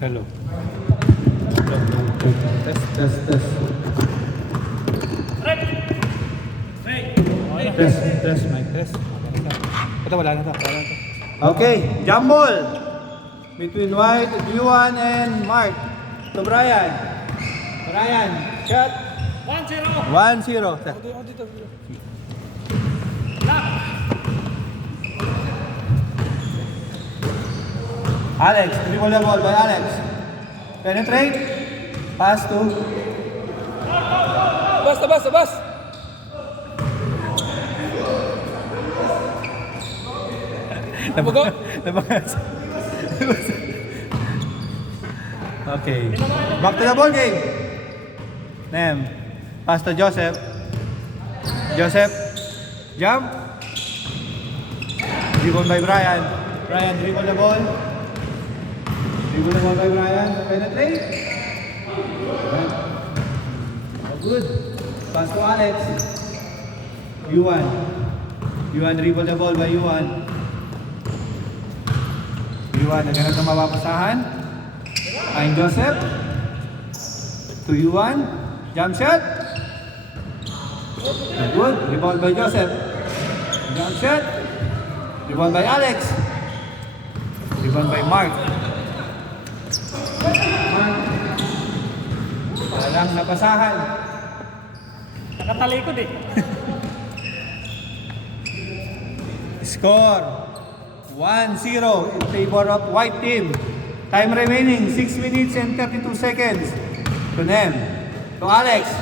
Hello. Test. Test, mic test. Ito, wala na to. Okay, jump ball. Between White, Yuan, and Mark. To Brian. Brian, shot. 1-0. Alex, dribble the ball by Alex. Penetrate. Pass to. Bas. Nabago. Okay. Back to the ball game. Nem. Pass to Joseph. Joseph. Jump. Dribble by Brian. Brian, dribble the ball. Dribble the ball by Brian. Penetrate. Oh, good. Pass to Alex. Yuan, dribble the ball by Yuan. Naghanap ng mapapasahan. Ay Joseph. To Yuan. Jump shot. Good. Rebound by Joseph. Jump shot. Rebound by Alex. Rebound by Mark. Walang napasahan. Nakatalikod eh. Score 1-0 in favor of White team. Time remaining 6 minutes and 32 seconds. To them. To Alex.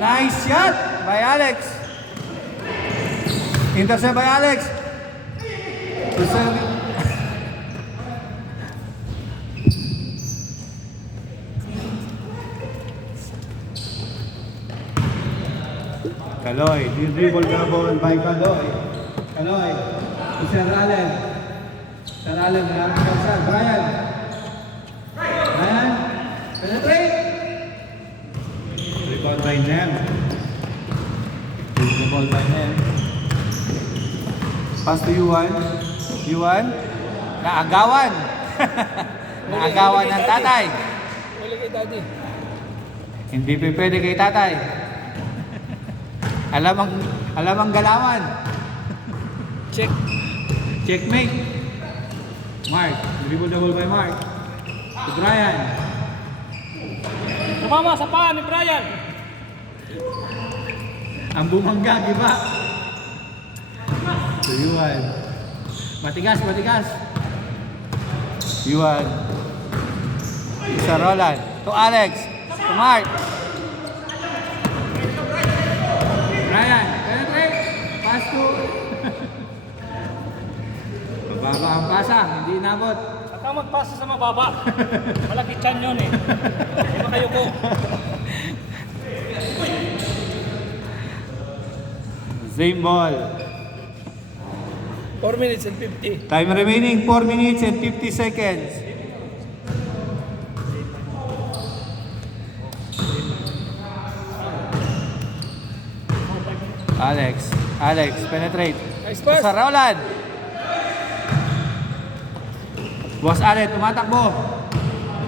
Nice shot by Alex. Intercept by Alex. To serve. Kaloy. Dribble the ball by Kaloy. Kaloy. To Sir Allen. Sir Allen. Brian. Brian. Penetrate. Rebound by Nem. Rebound by Nem. Pass to Yuan. Naagawan. Naagawan ng tatay. Wala kay daddy. Hindi pwede kay tatay. Alam ang galawan. Checkmate. Mark. Dribble the ball by Mark. To Brian. Tumama sa paa ni Brian. Ang bumangga, giba. To Yuan. Matigas. Yuan. Sa Roland. To Alex. To Mark. Brian. Penetrate. Pass to. Mababa ang pasa. Hindi inabot. At ang magpasa sa mababa. Malaki chan yun eh. Di ba kayo ko? Same ball. 4 minutes and 50. Time remaining 4 minutes and 50 seconds. Alex, penetrate. Nice pass. Sa Roland. Boss Allen, tumatakbo.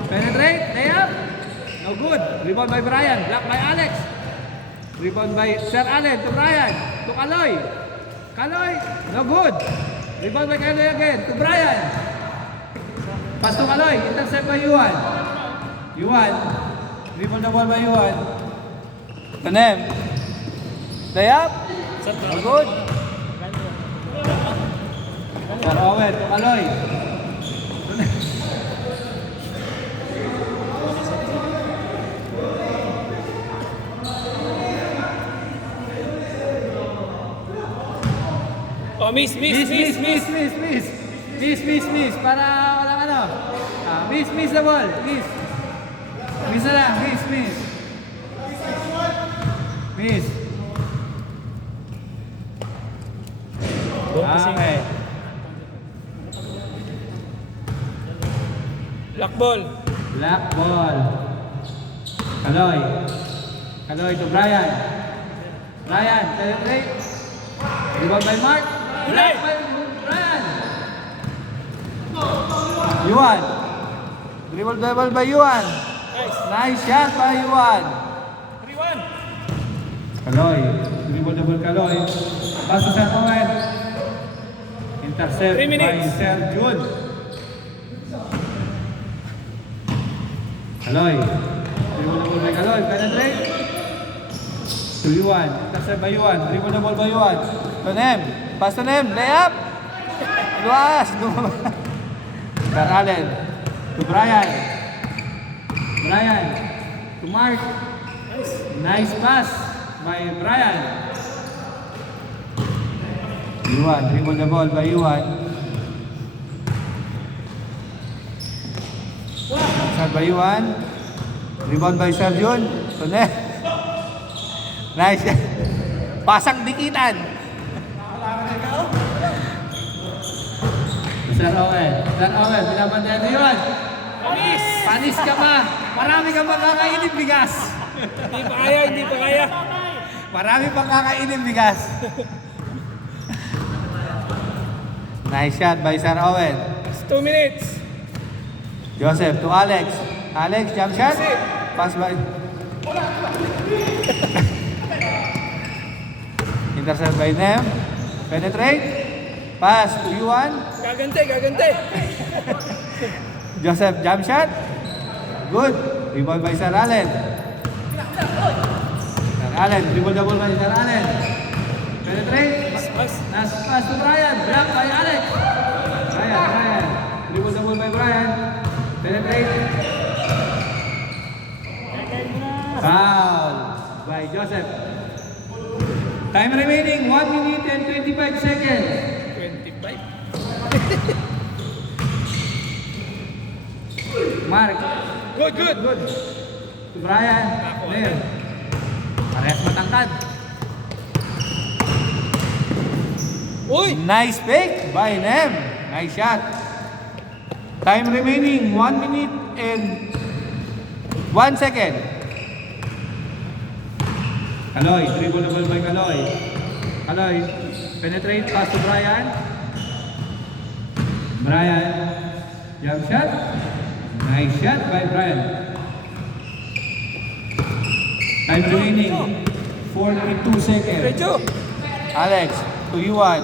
Penetrate, layup. No good. Rebound by Brian. Block by Alex. Rebound by Sir Allen to Brian. To Kaloy. No good. Rebound by Kaloy again. To Brian. Pass to Kaloy. Intercept by Yuan. Rebound the ball by Yuan. Tanem. Layup. No good. Sir Owen to Kaloy. Oh, miss. Miss. Para walang ano. Miss the ball. Miss na lang. Miss. Okay. Black ball. Kaloy to Brian. Penetrate. Rebound by Mark. Black by Brian. Yuan. Dribble double by Yuan. Nice. Nice shot by Yuan. 3-1. Kaloy. Dribble double Kaloy. Pass to Sir Owen. Intercept 3 by minutes. Sir Jun. Kaloy. Dribble double by Kaloy. Penetrate. To Yuan. Intercept by Yuan. Dribble double by Yuan. To Nem. Pass to Nem. Layup. Luas. Sir Allen. To Brian. Brian. To Mark. Nice pass by Brian. Yuan. Dribble the ball by Yuan. Shot by Yuan. Rebound by Sergion. To Nem. Nice. Pasang dikitan. Sir Owen. Sir Owen, binabantayan mo yun. Panis. Panis ka pa. Marami kang makakainin bigas. Hindi pa kaya, hindi pa kaya. Marami pang kakainin bigas. Nice shot by Sir Owen. It's 2 minutes. Joseph to Alex. Alex, jump shot. Pass by. Intercept by Nem. Penetrate. Pass to Yuan. Gagante, gagante. Joseph, jump shot. Good. Rebound by Sir Allen. Sir Allen, dribble double by Sir Allen. Penetrate. Pass. Pass to Brian. Block by Alex. Brian. Dribble double by Brian. Penetrate. Foul by Joseph. Time remaining 1 minute and 25 seconds. 25. Mark. Good, good. Good. To Brian. There. Parehas matangkad. Uy! Nice pick by Nem. Nice shot. Time remaining 1 minute and 1 second. Kaloy, dribble the ball by Kaloy. Kaloy, penetrate, pass to Brian. Brian, jump shot. Nice shot by Brian. Time remaining 42 seconds. Medyo. Alex, to Yuan.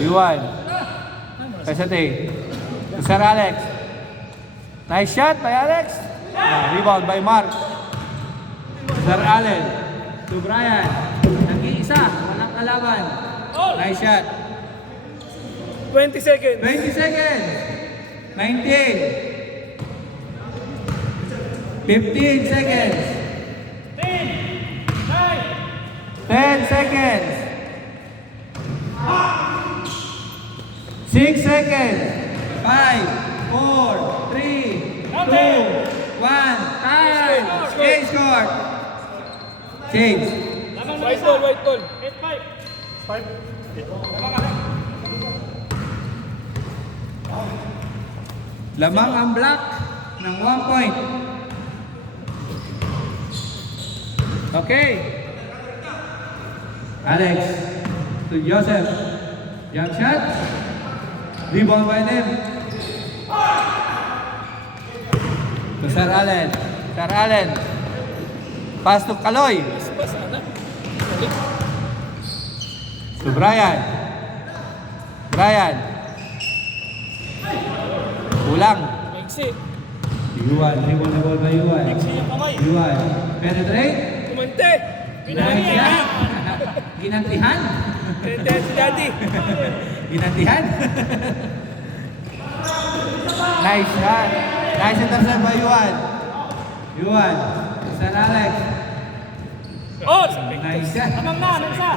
Yuan. Pesate. To Sir Alex. Nice shot by Alex. Rebound by Mark. Sir Allen. To Brian. Nag-iisa. Walang kalaban. Nice shot. 20 seconds. 20 seconds. 19. 15 seconds. 10 seconds. 6 seconds. 5, 4, 3, 2, 1. Time. Change score. Change. White ball, white ball. 8-5. Lamang ang block ng 1 point. Okay. Alex to Joseph. Jump shot. Rebound by them. To Sir Allen. Sir Allen. Pass to Kaloy. Pass, anak. To Brian. Brian. Kulang. Maiksi. Yuan. Dribble the ball by Yuan. Maiksi yung kamay. Yuan. Penetrate. Kumante. Nice shot. Ginantihan. Pinantihan si Daddy. Ginantihan. Nice shot. Nice intercept by Yuan. Yuan. Sir Alex. Oh! Nice shot. Amang na, anong isa?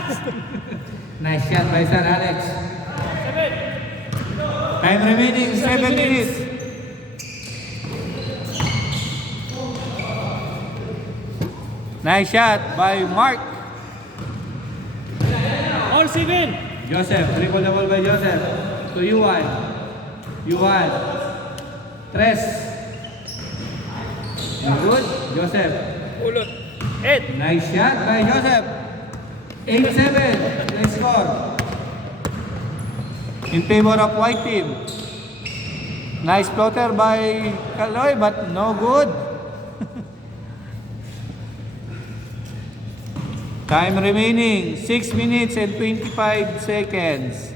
Nice shot by Sir Alex. 7. Time remaining 7 minutes. Nice shot by Mark. All 7. Joseph. Triple double by Joseph. To Yuan. Yuan. Tres. Good. Joseph. Ulot. 8. Nice shot by Joseph. 8-7. Let's score. In favor of white team. Nice floater by Kaloy, but no good. Time remaining, 6 minutes and 25 seconds.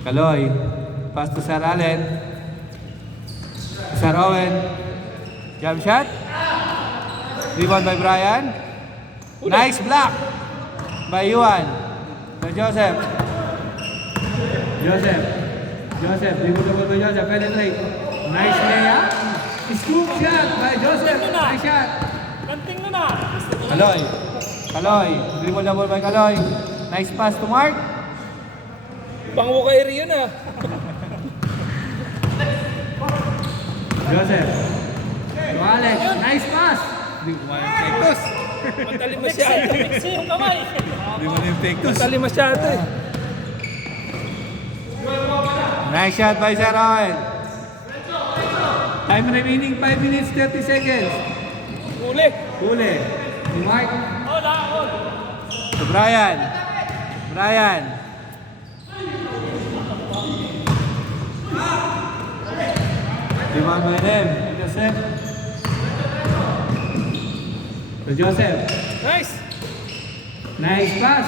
Kaloy, pass to Sir Allen. Sir Owen, jump shot. Rebound by Brian. Nice block by Yuan. Sir Joseph. Joseph, rebound by Joseph, penetrate. Nice layup. Scoop shot by Joseph. Nice shot. Kanting na na. Kaloy, dribble the ball by Kaloy. Nice pass to Mark. Pango kay Rion ah. Joseph. To Alex. Nice pass. Di mo yung pektos. Matali masyado. Mixi yung kamay. Di mo yung pektos. Matali masyado eh. Nice shot by Sir Owen. Time remaining 5 minutes 30 seconds. Uli. Huli. To Mark. Hola, hola. To Brian. Rebound by them. Joseph. To Joseph. Nice. Nice pass.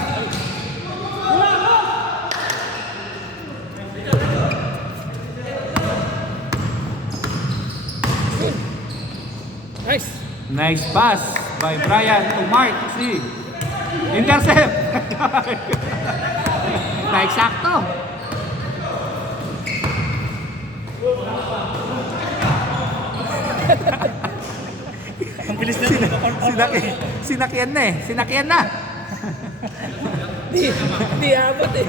Nice. Nice pass by Brian to Mark. See. Intercept. Nice sakto. Ang bilis na ito. Sinakyan na eh. Sinakyan na. Di abot eh.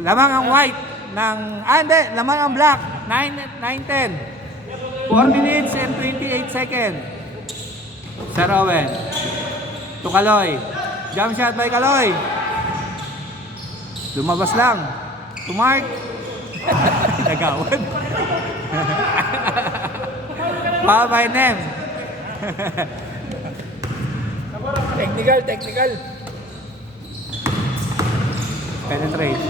Lamang ang white ng... hindi. Lamang ang black. 9-10. 4 minutes and 28 seconds. Sir Owen. To Kaloy. Jump shot by Kaloy. Lumabas lang. To Mark. Nagawad. Foul by Nem. Technical. Penetrate.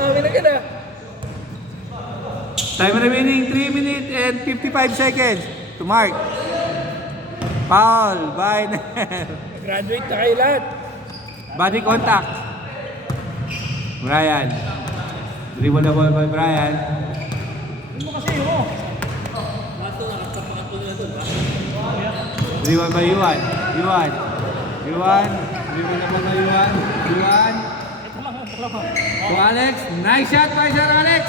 Amin na ka na. Time remaining 3 minutes and 55 seconds. To Mark. Foul by Nem. Graduate na kayo lahat. Body contact. Brian. Dribble the ball by Brian. Ano kasi mo? Dribble by Yuan. Dribble the ball by Yuan. To Alex. Nice shot by Sir Alex.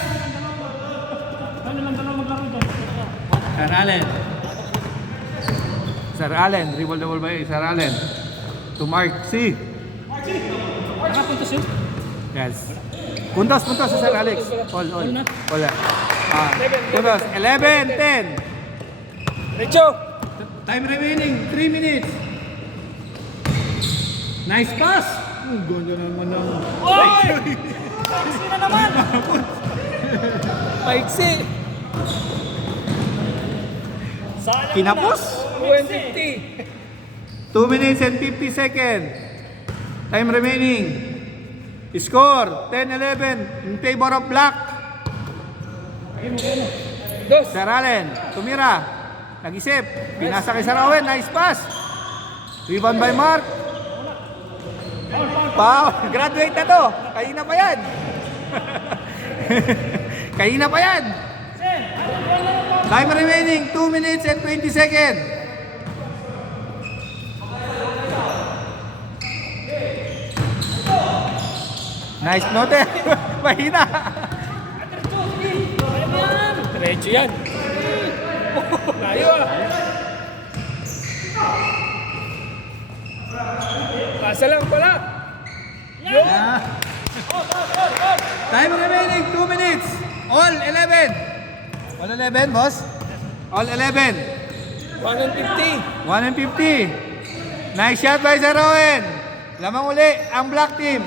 Sir Allen. Dribble the ball by Sir Allen. To Mark C. Nakapuntos yun? Yes. Puntos sa Sir Alex. All. Wala. Puntos. 11-10. Recho! Time remaining 3 minutes. Nice pass. Ganda naman ng... Oy! Maiksi na naman! Maiksi! Kinapos. 150! 2 minutes and 50 seconds. Time remaining. Score 10-11 in favor of black. Dos! Sir Allen, tumira. Nag-isip. Pinasa kay Sir Owen. Nice pass. Rebound by Mark. Foul. Graduate na to. Kanina pa yan. Time remaining 2 minutes and 20 seconds. Nice note. Mahina. Diretso yan! Layo ah! Pasa lang pala! Yeah. Time remaining 2 minutes. All 11. All 11, boss. All 11. 150! 150. Nice shot by Sir Owen. Lamang uli ang black team.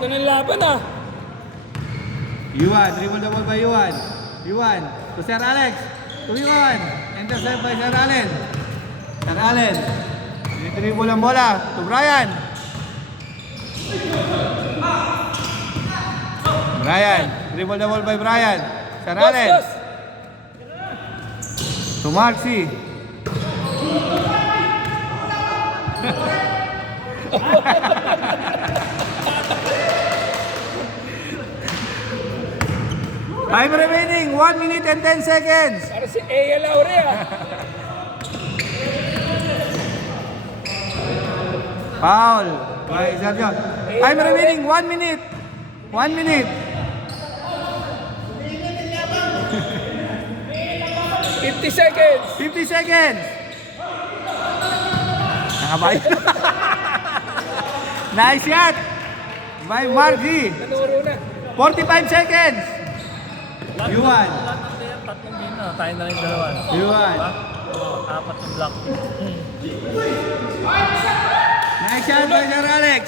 Ito ng laban ah! Yuan, dribble the ball by Yuan. Yuan to Sir Alex. To Yuan. Intercept by Sir Allen. Sir Allen. Dribble ang bola to Brian. Brian. Dribble the ball by Brian. Sir Dos, Allen. dos. To Maxi. Time remaining, 1 minute and 10 seconds. Para si Ea Laurea. Foul. By Sergio. Time remaining, 1 minute. 1 minute. 50 seconds. 50 seconds. Nakabay. Nice shot. By Margie. Nanuro na. 45 seconds. You won. Tatlong game na. Tayo na rin dalawa. You won. Apat ng block. Nice shot by Sir Alex.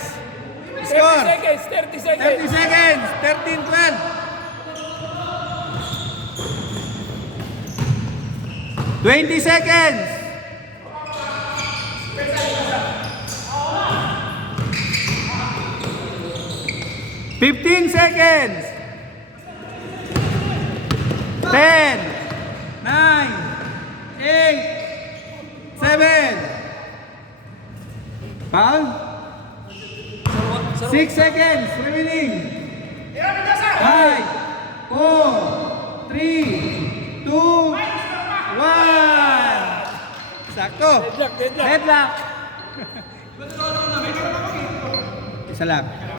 30 Score. seconds. 30 seconds. 30 seconds. 13-12. 20 seconds. 15 seconds. 10, 9, 8, 7. Foul? 6 seconds remaining. 5, 4, 3, 2, 1. Sakto. Deadlock, deadlock. Deadlock. Isa lang.